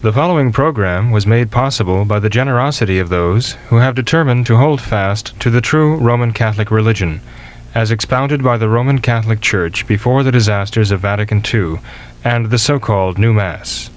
The following program was made possible by the generosity of those who have determined to hold fast to the true Roman Catholic religion, as expounded by the Roman Catholic Church before the disasters of Vatican II and the so-called New Mass.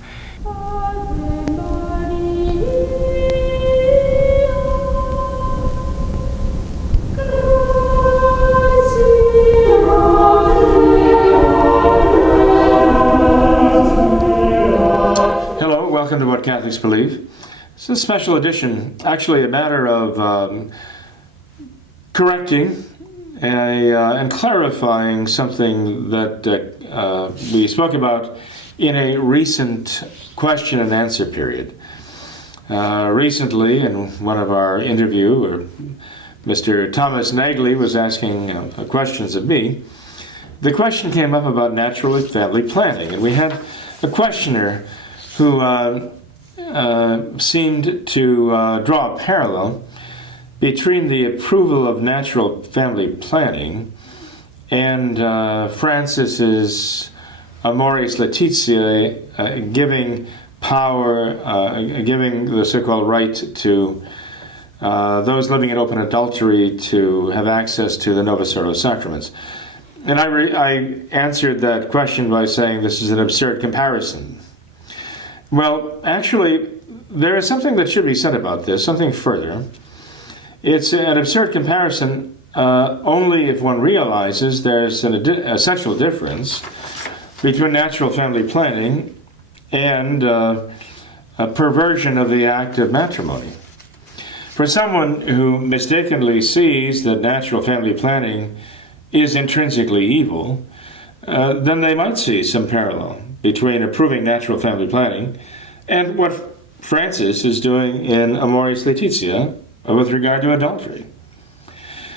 Welcome to What Catholics Believe. It's a special edition, actually a matter of correcting and clarifying something that we spoke about in a recent question and answer period. Recently, in one of our interviews, Mr. Thomas Nagley was asking questions of me. The question came up about natural family planning, and we had a questioner who seemed to draw a parallel between the approval of natural family planning and Francis's Amoris Laetitia giving power, giving the so-called right to those living in open adultery to have access to the Novus Ordo sacraments. And I answered that question by saying this is an absurd comparison. Well, actually, there is something that should be said about this, something further. It's an absurd comparison only if one realizes there's an essential difference between natural family planning and a perversion of the act of matrimony. For someone who mistakenly sees that natural family planning is intrinsically evil, then they might see some parallel between approving natural family planning and what Francis is doing in Amoris Laetitia with regard to adultery.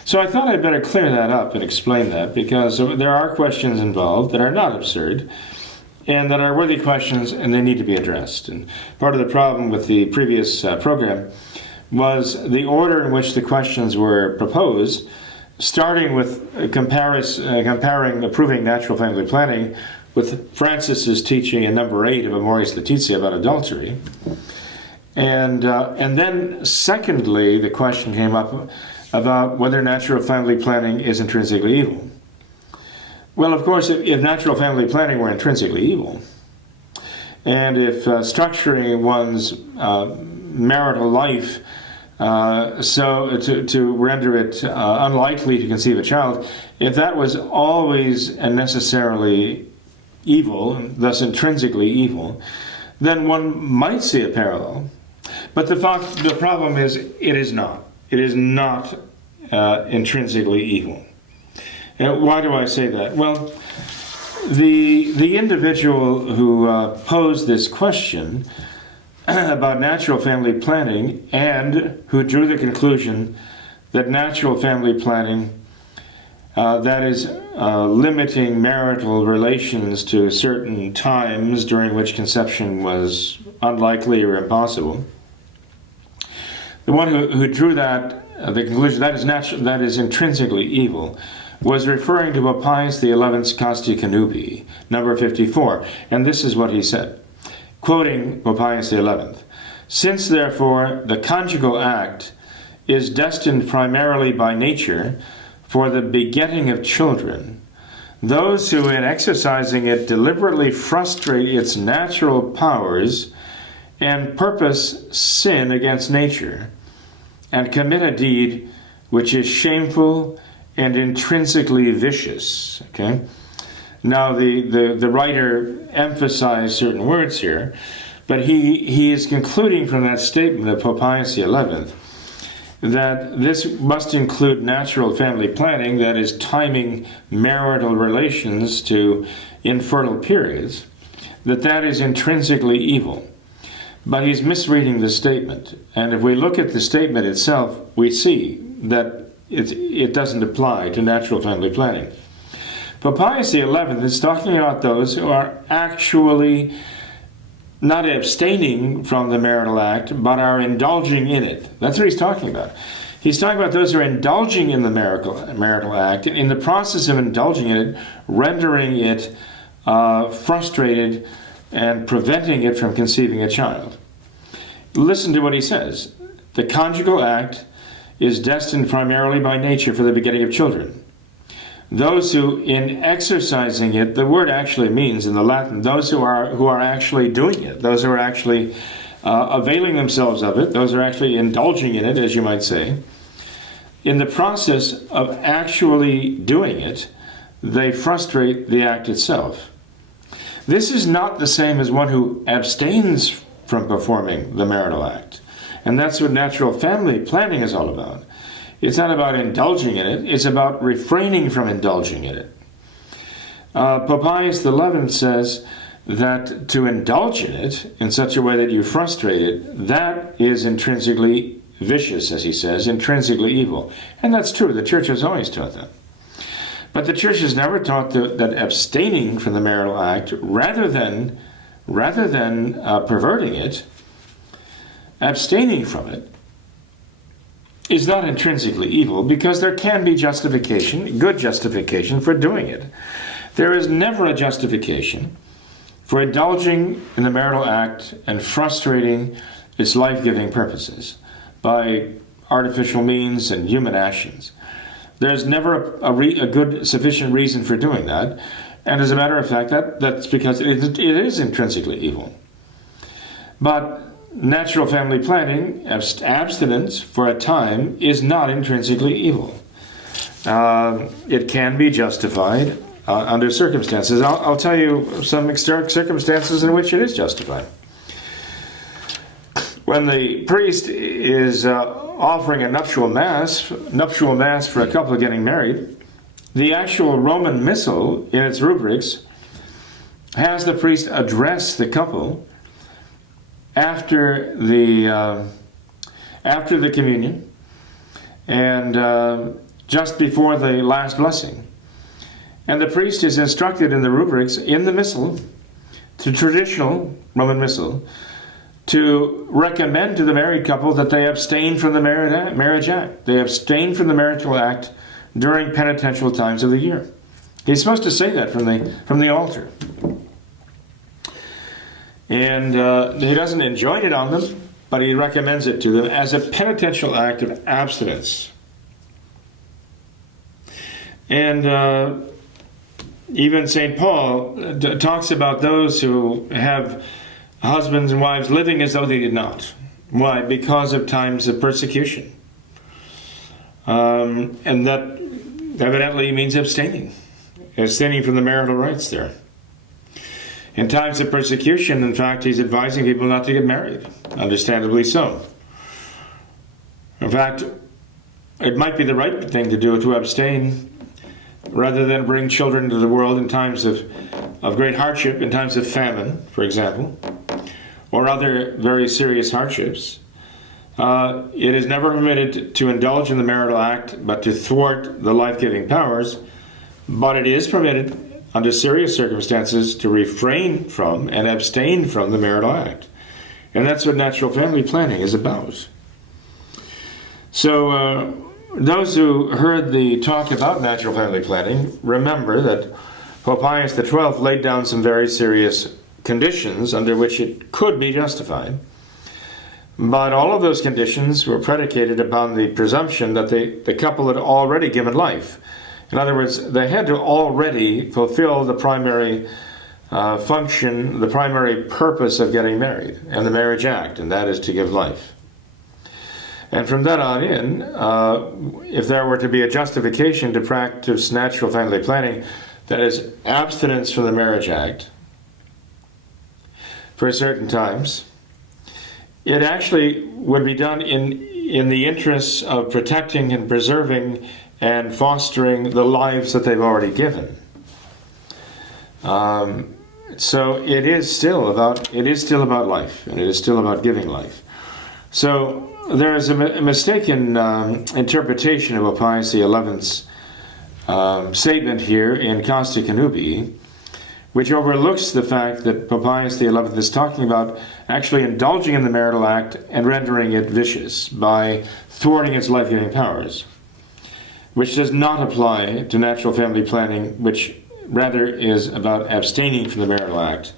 So I thought I'd better clear that up and explain that, because there are questions involved that are not absurd and that are worthy questions, and they need to be addressed. And part of the problem with the previous program was the order in which the questions were proposed, starting with comparing approving natural family planning with Francis's teaching in number 8 of Amoris Laetitia about adultery. And then secondly, the question came up about whether natural family planning is intrinsically evil. Well, of course, if natural family planning were intrinsically evil, and if structuring one's marital life so to render it unlikely to conceive a child, if that was always and necessarily evil, and thus intrinsically evil, then one might see a parallel. But the problem is, it is not. It is not intrinsically evil. And why do I say that? Well, the individual who posed this question about natural family planning and who drew the conclusion that natural family planning, that is limiting marital relations to certain times during which conception was unlikely or impossible, the one who drew that, the conclusion that is intrinsically evil, was referring to Pope Pius XI's Casti Connubii, number 54. And this is what he said, quoting Pope Pius XI. "Since, therefore, the conjugal act is destined primarily by nature for the begetting of children, those who in exercising it deliberately frustrate its natural powers and purpose sin against nature, and commit a deed which is shameful and intrinsically vicious." Okay? Now the writer emphasized certain words here, but he is concluding from that statement of Pope Pius XI that this must include natural family planning, that is timing marital relations to infertile periods, that is intrinsically evil. But he's misreading the statement. And if we look at the statement itself, we see that it doesn't apply to natural family planning. Pope Pius XI is talking about those who are actually not abstaining from the marital act, but are indulging in it. That's what he's talking about. He's talking about those who are indulging in the marital act, in the process of indulging in it, rendering it frustrated and preventing it from conceiving a child. Listen to what he says. The conjugal act is destined primarily by nature for the begetting of children. Those who, in exercising it, the word actually means in the Latin, those who are actually doing it, those who are actually availing themselves of it, those who are actually indulging in it, as you might say, in the process of actually doing it, they frustrate the act itself. This is not the same as one who abstains from performing the marital act. And that's what natural family planning is all about. It's not about indulging in it, it's about refraining from indulging in it. Pope Pius XI says that to indulge in it in such a way that you frustrate it, that is intrinsically vicious, as he says, intrinsically evil. And that's true, the Church has always taught that. But the Church has never taught that abstaining from the marital act, rather than perverting it, abstaining from it is not intrinsically evil, because there can be justification, good justification, for doing it. There is never a justification for indulging in the marital act and frustrating its life-giving purposes by artificial means and human actions. There's never a good, sufficient reason for doing that. And as a matter of fact, that's because it is intrinsically evil. But natural family planning, abstinence for a time, is not intrinsically evil. It can be justified under circumstances. I'll tell you some circumstances in which it is justified. When the priest is offering a nuptial mass for a couple getting married, the actual Roman Missal in its rubrics has the priest address the couple after the communion and just before the last blessing. And the priest is instructed in the rubrics, in the Missal, the traditional Roman Missal, to recommend to the married couple that they abstain from the marriage act. They abstain from the marital act during penitential times of the year. He's supposed to say that from the altar. And he doesn't enjoin it on them, but he recommends it to them as a penitential act of abstinence. And even St. Paul talks about those who have husbands and wives living as though they did not. Why? Because of times of persecution. And that evidently means abstaining from the marital rights there. In times of persecution, in fact, he's advising people not to get married, understandably so. In fact, it might be the right thing to do, to abstain, rather than bring children into the world in times of great hardship, in times of famine, for example, or other very serious hardships. It is never permitted to indulge in the marital act, but to thwart the life-giving powers. But it is permitted, under serious circumstances, to refrain from and abstain from the marital act. And that's what natural family planning is about. So those who heard the talk about natural family planning, remember that Pope Pius XII laid down some very serious conditions under which it could be justified. But all of those conditions were predicated upon the presumption that the couple had already given life. In other words, they had to already fulfill the primary function, the primary purpose of getting married, and the marriage act, and that is to give life. And from then on in, if there were to be a justification to practice natural family planning, that is abstinence from the marriage act for certain times, it actually would be done in the interests of protecting and preserving and fostering the lives that they've already given. So it is still about life, and it is still about giving life. So there is a mistaken interpretation of Pope Pius XI's statement here in Casti Connubii, which overlooks the fact that Pope Pius XI is talking about actually indulging in the marital act and rendering it vicious by thwarting its life-giving powers, which does not apply to natural family planning, which rather is about abstaining from the marital act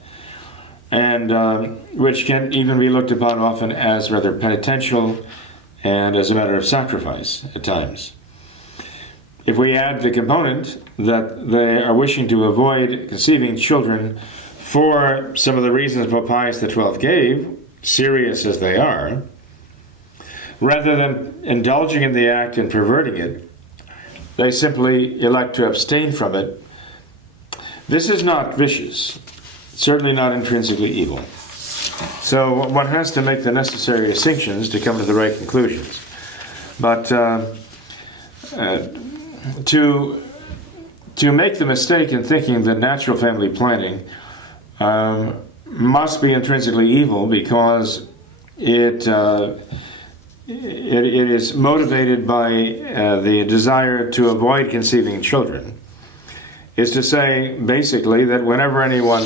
and which can even be looked upon often as rather penitential and as a matter of sacrifice at times. If we add the component that they are wishing to avoid conceiving children for some of the reasons Pope Pius XII gave, serious as they are, rather than indulging in the act and perverting it, they simply elect to abstain from it. This is not vicious, certainly not intrinsically evil. So one has to make the necessary distinctions to come to the right conclusions. But to make the mistake in thinking that natural family planning must be intrinsically evil because it is motivated by the desire to avoid conceiving children, is to say basically that whenever anyone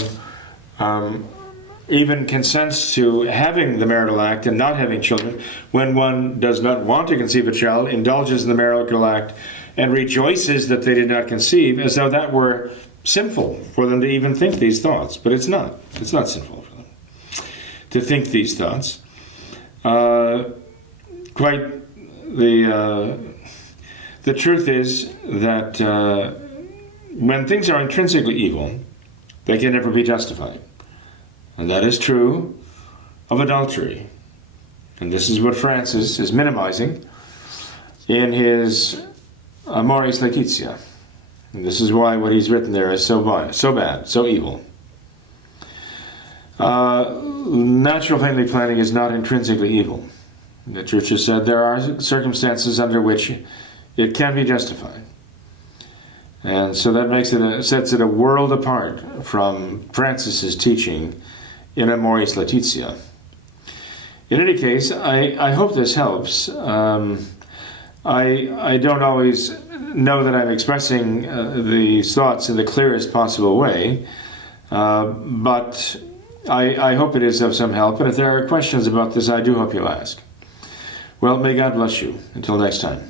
even consents to having the marital act and not having children, when one does not want to conceive a child, indulges in the marital act and rejoices that they did not conceive, as though that were sinful for them to even think these thoughts. But it's not. It's not sinful for them to think these thoughts. Quite the truth is that when things are intrinsically evil, they can never be justified. And that is true of adultery. And this is what Francis is minimizing in his Amoris Laetitia. And this is why what he's written there is so bad, so evil. Natural family planning is not intrinsically evil. The Church has said there are circumstances under which it can be justified. And so that makes it sets it a world apart from Francis's teaching in Amoris Laetitia. In any case, I hope this helps. I don't always know that I'm expressing these thoughts in the clearest possible way, but I hope it is of some help. And if there are questions about this, I do hope you'll ask. Well, may God bless you. Until next time.